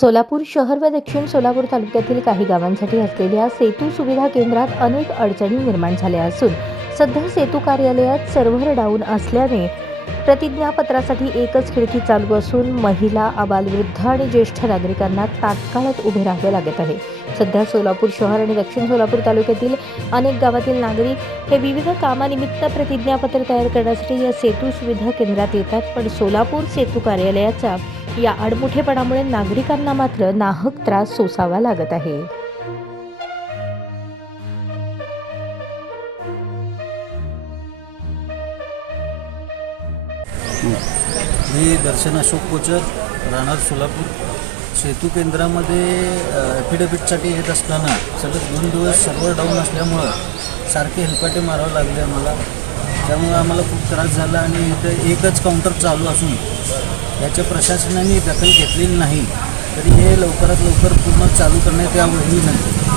सोलापूर शहर व दक्षिण सोलापूर तालुक्यातील काही गावांसाठी असलेल्या सेतू सुविधा केंद्रात अनेक अडचणी निर्माण झाल्या असून सध्या सेतू कार्यालयात सर्व्हर डाऊन असल्याने प्रतिज्ञापत्रासाठी एकच खिडकी चालू असून महिला आबालवृद्ध आणि ज्येष्ठ नागरिकांना तात्काळात उभे राहावे लागत आहे. सध्या सोलापूर शहर आणि दक्षिण सोलापूर तालुक्यातील अनेक गावातील नागरिक हे विविध कामानिमित्त प्रतिज्ञापत्र तयार करण्यासाठी या सेतू सुविधा केंद्रात येतात पण सोलापूर सेतू कार्यालयाचा या आडमुठेपणामुळे नागरिकांना मात्र नाहक त्रास सोसावा लागत आहे. मी दर्शन अशोक कोचर राहणार सोलापूर. सेतू केंद्रामध्ये ॲफिडेविटसाठी येत असताना सलग दोन दिवस सर्व्हर डाऊन असल्यामुळं सारखे हेलपाटे मारावं लागले आम्हाला. त्यामुळं आम्हाला खूप त्रास झाला आणि इथं एकच काउंटर चालू असून याच्या प्रशासनाने दखल घेतलेली नाही. तरी हे लवकरात लवकर पूर्ण चालू करण्यात यावं ही विनंती.